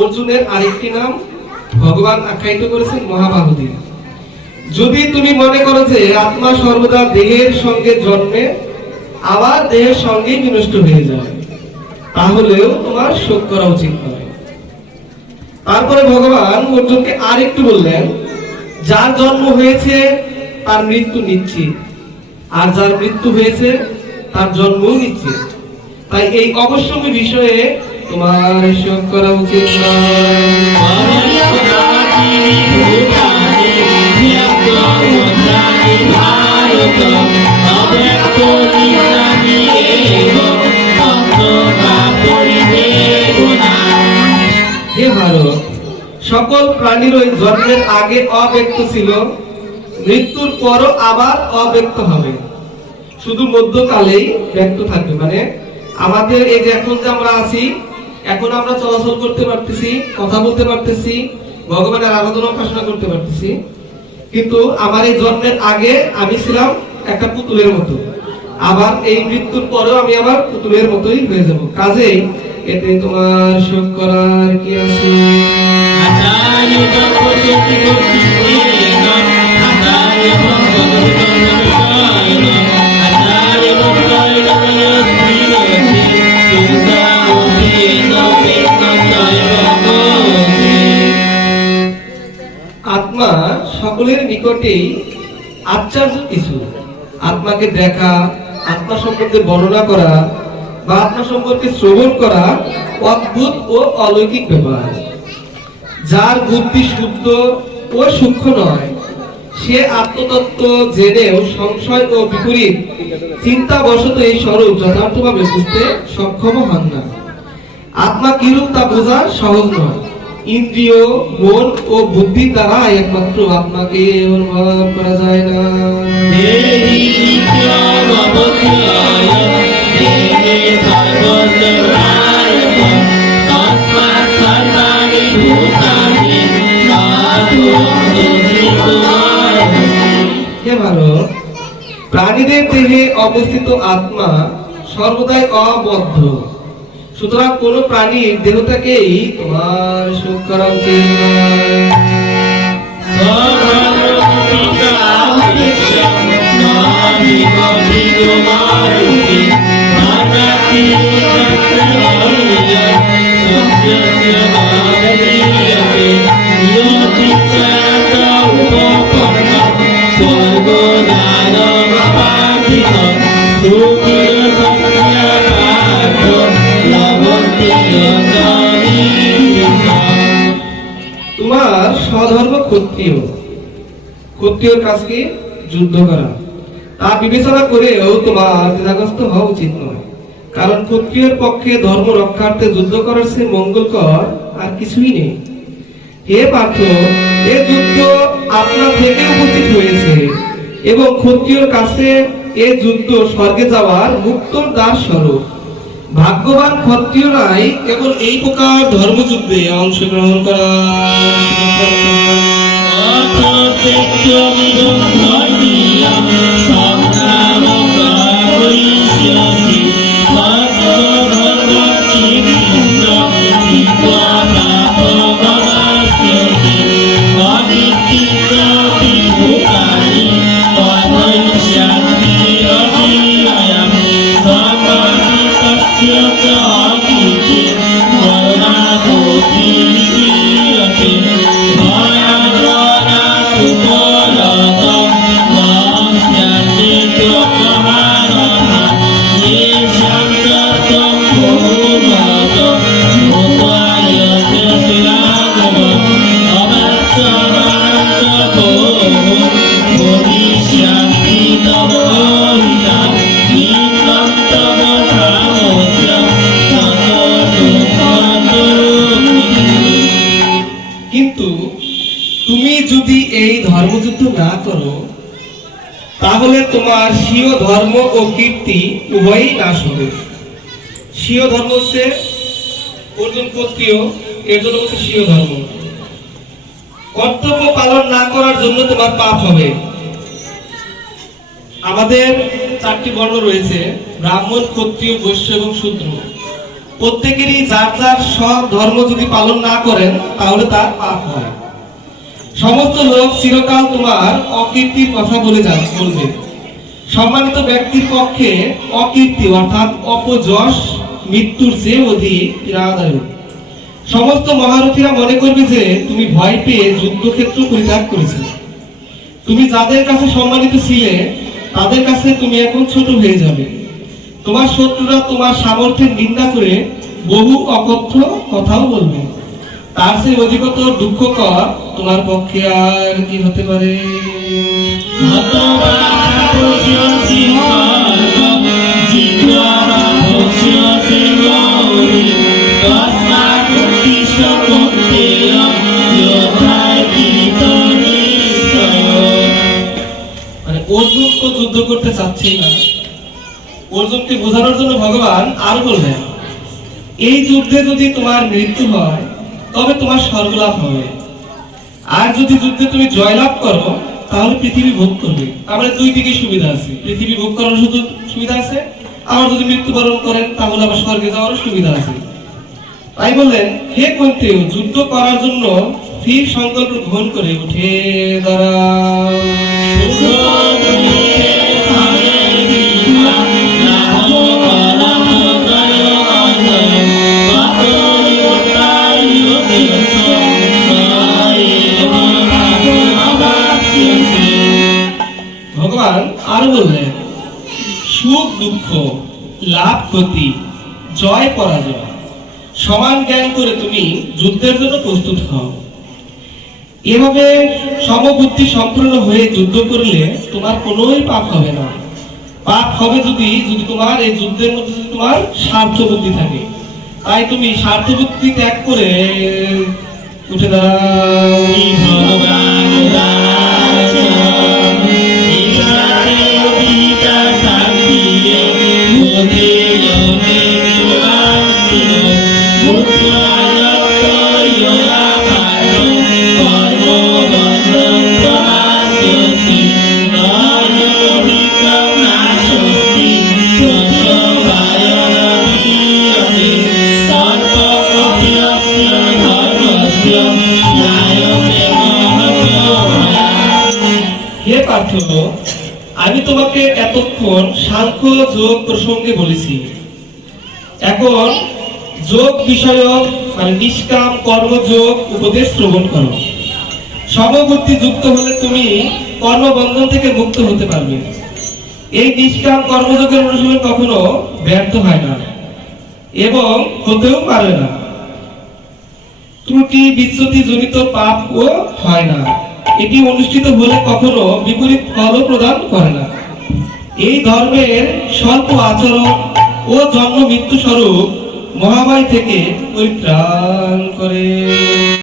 অর্জুনের আরেকটি নাম ভগবান আখ্যায়িত করেছেন মহাবাহুদেব। যদি তুমি মনে করো যে আত্মা সর্বদা দেহের সঙ্গে জন্মে আবার দেহের সঙ্গে বিনষ্ট হয়ে যায়, তাহলেও তোমার শোক করা উচিত নয়। তারপরে ভগবান অর্জুনকে আরেকটু বললেন, যার জন্ম হয়েছে তার মৃত্যু নিশ্চিত, আর যার মৃত্যু হয়েছে তার জন্মও নিশ্চিত। তাই এই অবশ্যম্য বিষয়ে তোমার শোক করা উচিত হে ভারত, সকল প্রাণীরই জন্মের আগে অব্যক্ত ছিল, মৃত্যুর পরও আবার অব্যক্ত হবে, শুধু মধ্যকালেই ব্যক্ত থাকবে। মানে আমাদের এই যে এখন যে আমরা আছি, এখন আমরা চলাচল করতে পারতেছি, কথা বলতে পারতেছি, ভগবানের আরাধনা উপাসনা করতে পারতেছি, কিন্তু আমার এই জন্মের আগে আমি ছিলাম একটা পুতুলের মতো, আবার এই মৃত্যুর পরেও আমি আবার পুতুলের মতোই হয়ে যাব। কাজেই এতে তোমার শোক করার কি আছে? আত্মা সকলের নিকটেই আশ্চর্য কিছু। আত্মাকে দেখা, আত্মা সম্পর্কে বর্ণনা করা বা আত্মা সম্পর্কে শ্রবণ করা অদ্ভুত ও অলৌকিক ব্যাপার। যার বুদ্ধি শুদ্ধ ও সূক্ষ্ম নয়, সে আত্মতত্ত্ব জেনেও সংশয় ও বিপরীত চিন্তাবশত এই স্বরূপ যথার্থভাবে বুঝতে সক্ষম হন না। আত্মা কিরূপ তা বোঝা সহজ নয়। ইন্দ্রিয়, মন ও বুদ্ধির দ্বারা একমাত্র আত্মাকে অনুভব করা যায় না। প্রাণীদের দেহে অবস্থিত আত্মা সর্বদাই অবদ্ধ, সুতরাং কোন প্রাণীর দেহটাকেই তোমার শোক করা উচিত তোমার স্বধর্ম ক্ষত্রিয়। ক্ষত্রিয়র কাজ কি? যুদ্ধ করা। তা বিবেচনা করেও তোমার দ্বিধাগ্রস্ত হওয়া উচিত নয়, কারণ ক্ষত্রিয়র পক্ষে ধর্ম রক্ষার্থে যুদ্ধ করার চেয়ে মঙ্গলকর আর কিছুই নেই। হে পার্থ, এ যুদ্ধ আপনার থেকে উপস্থিত হয়েছে এবং ক্ষত্রিয়র কাছে এ যুদ্ধ স্বর্গে যাওয়ার মুক্তর দ্বার স্বরূপ। ভাগ্যবান ক্ষত্রিয়রাই কেবল এই প্রকার ধর্মযুদ্ধে অংশগ্রহণ করা। Oh ধর্মযুদ্ধ না করো, তাহলে তোমার স্বীয় ধর্ম ও কীর্তি উভয়ই নাশ হবে। স্বীয় ধর্ম হচ্ছে অর্জুন ক্ষত্রিয়, এর জন্য হচ্ছে স্বীয় ধর্ম। কর্তব্য পালন না করার জন্য তোমার পাপ হবে। আমাদের 4টি বর্ণ রয়েছে, ব্রাহ্মণ, ক্ষত্রিয়, বৈশ্য এবং শূদ্র। প্রত্যেকেরই যার যার সব ধর্ম যদি পালন না করেন তাহলে তার পাপ হয়। সমস্ত লোক চিরকাল তোমার অকীর্তির কথা বলবে। সম্মানিত ব্যক্তির পক্ষে অকীর্তি অর্থাৎ অপযশ মৃত্যুর চেয়ে অধিক পীড়াদায়ক। সমস্ত মহারথীরা মনে করবে যে তুমি ভয় পেয়ে যুদ্ধক্ষেত্র পরিত্যাগ করেছো। তুমি যাদের কাছে সম্মানিত ছিলে তাদের কাছে তুমি এখন ছোট হয়ে যাবে। তোমার শত্রুরা তোমার সামর্থ্যের নিন্দা করে বহু অকথ্য কথাও বলবে। তার চেয়ে অধিকতর দুঃখকর তোমার পক্ষে আর কি হতে পারে? মানে অর্জুন তো যুদ্ধ করতে চাচ্ছেই না। অর্জুনকে বোঝানোর জন্য ভগবান আর বললেন, এই যুদ্ধে যদি তোমার মৃত্যু হয় তবে তোমার স্বর্গলাভ হবে, আর যদি যুদ্ধে তুমি জয়লাভ করো তাহলে পৃথিবী ভোগ করবে। তাহলে দুই দিকে সুবিধা আছে, পৃথিবী ভোগ করার শুধু সুবিধা আছে, আবার যদি মৃত্যুবরণ করেন তাহলে আবার স্বর্গে যাওয়ার সুবিধা আছে। তাই বললেন, হে কৈন্তেয়, যুদ্ধ করার জন্য স্থির সংকল্প গ্রহণ করে উঠে দাঁড়াও। ভগবান আর বললেন, সুখ দুঃখ, লাভ ক্ষতি, জয় পরাজয় সমান জ্ঞান করে তুমি যুদ্ধের জন্য প্রস্তুত হও। এভাবে সমবুদ্ধি সম্পূর্ণ হয়ে যুদ্ধ করলে তোমার কোনোই পাপ হবে না। পাপ হবে যদি তোমার এই যুদ্ধের মধ্যে যদি তোমার স্বার্থ বুদ্ধি থাকে। তাই তুমি স্বার্থ বুদ্ধি ত্যাগ করে উঠে দাঁড়াও। হে পার্থ, আমি তোমাকে এতক্ষণ সাংখ্য যোগ প্রসঙ্গে বলেছি। এখন যোগ বিষয়ক মানে নিষ্কাম কর্মযোগ উপদেশ শ্রবণ করো। সমবুদ্ধি যুক্ত হলে তুমি কর্মবন্ধন থেকে মুক্ত হতে পারবে। এই নিষ্কাম কর্মযোগের অনুশীলন কখনো ব্যর্থ হয় না এবং হতেও পারে না। ত্রুটি বিচ্যুতি জনিত পাপও হয় না। এটি অনুষ্ঠিত হলে কখনো বিপরীত ফলও প্রদান করে না। এই ধর্মের স্বল্প আচরণ ও জন্ম মৃত্যু স্বরূপ মহামারী থেকে পরিত্রাণ করে।